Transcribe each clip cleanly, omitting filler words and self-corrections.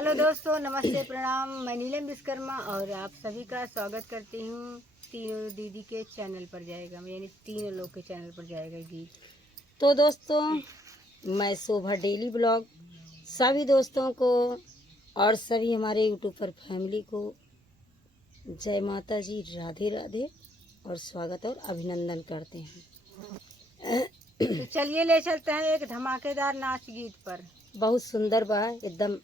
Hello दोस्तों, नमस्ते, प्रणाम। मैं नीलम विश्वकर्मा और आप सभी का स्वागत करती हूँ। तीनों दीदी के चैनल पर जाएगा, यानी तीनों लोग के चैनल पर जाएगा गीत। तो दोस्तों, मैं शोभा डेली ब्लॉग सभी दोस्तों को और सभी हमारे यूट्यूब पर फैमिली को जय माता जी, राधे राधे और स्वागत और अभिनंदन करते हैं। तो चलिए ले चलते हैं एक धमाकेदार नाच गीत पर। बहुत सुंदर बा, एकदम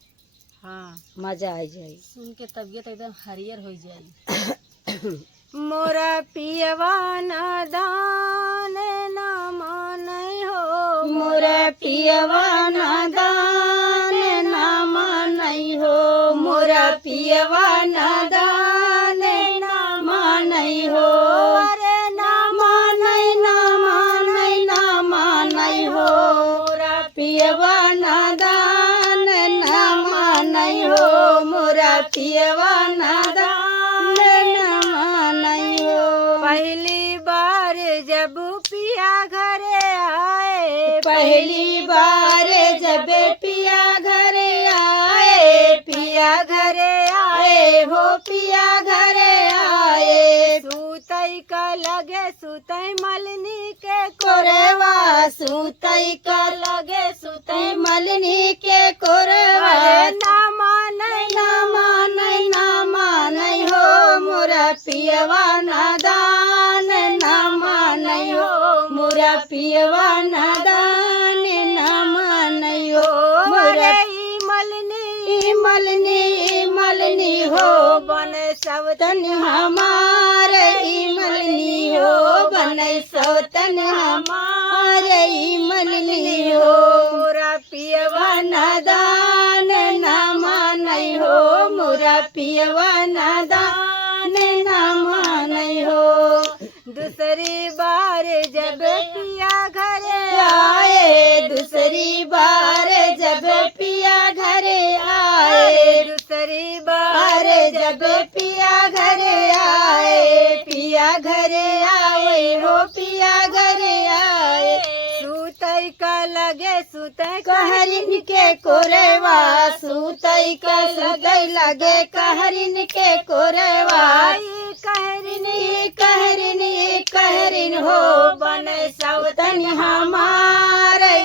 हाँ, मजा आ जाए, सुन के तबीयत एकदम हरियर हो जाए। मोरा पियवा नादान ना मानै हो, मोरा पियवा नादान ना मानै हो, मोरा पियवा नादान ना मानै हो, अरे ना मानै ना मानै ना मानै हो, मोरा पियवा नादान ना मानै हो, मोरा पियवा नादान ना मानै हो। पहली बार जब पिया घरे आए, पहली बार जब पिया घरे आए, पिया घरे आए हो, पिया घरे आए, सूतई का लगे सुतई मलनी के कोरवा सूतई का लगे सुतई मलनी के कोरवा, अरे ना मानै ना मानै ना मानै हो, मोरा पियवा नादान ना मानै हो, मोरा पियवा नादान ना मानै हो, मोरा ई मलनी मलनी हो, बने सब तन हमारे मलनी हो, बनै सौतन हमारे मलनी हो, मोरा पियवा नादान ना मानै हो, मोरा पियवा नादान ना मानै हो। दूसरी बार जब पिया घरे आए दूसरी बार जब पिया घरे आए, दूसरी बार जब पिया घरे आए, पिया घरे आए हो, पिया घरे आए, सूतई का लगे सुतई कहरिन के कोरवा सूतई का लगे कहरिन के कोरवा, कहरिन हो, बनै सौतन हमारे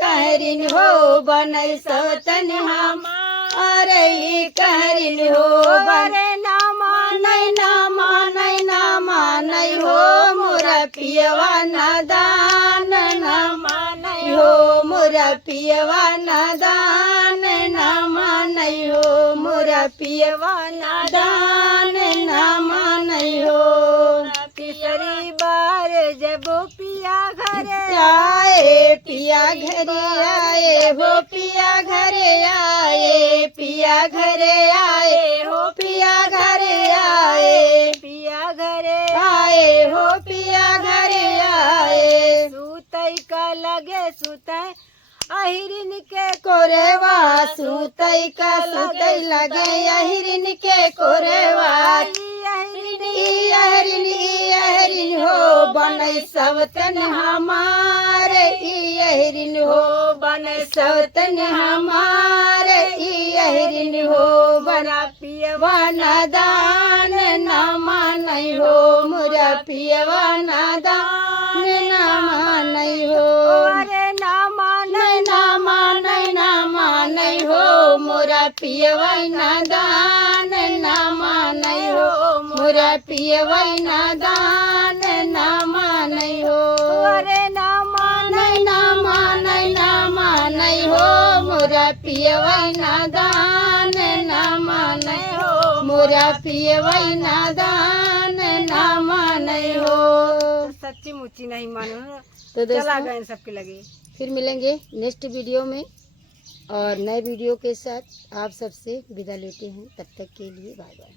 कहरिन हो, बनै सौतन हमारे कहरिन हो, अरे ना मानै ना मानै ना मानै हो, मोरा पियवा नादान ना मानै हो, मोरा पियवा नादान ना मानै हो, मोरा पियवा नादान ना मानै हो। तीसरी बार जब पिया घरे आए पिया घरे आए हो, पिया घरे आए, पिया घरे आए हो, पिया घरे आए, पिया घरे आए हो, पिया घरे आए, सूतई का लगे सुतई अहिरिन के कोरवा सूतई का सुतई लगे अहिरिन के कोरवा, अहिरिन हो, बनै सवतन हमारे अहिरिन हो, बनै सवतन हमारे अहिरिन हो, बना पियवा नादान ना मानै हो, मोरा पियवा नादान ना मानै हो, अरे ना मानै ना मानै ना मानै हो, मोरा पियवा नादान ना मानै हो, मोरा पियवा नादान ना मानै हो, अरे ना मानै ना मानै ना मानै हो, मोरा पियवा नादान ना मानै हो, मोरा पियवा नादान ना मानै हो। तो सच्ची मुच्ची नहीं मानो। तो चला दोस्तों, गए सबके लगे। फिर मिलेंगे नेक्स्ट वीडियो में और नए वीडियो के साथ आप सबसे विदा लेते हैं। तब तक के लिए बाय बाय।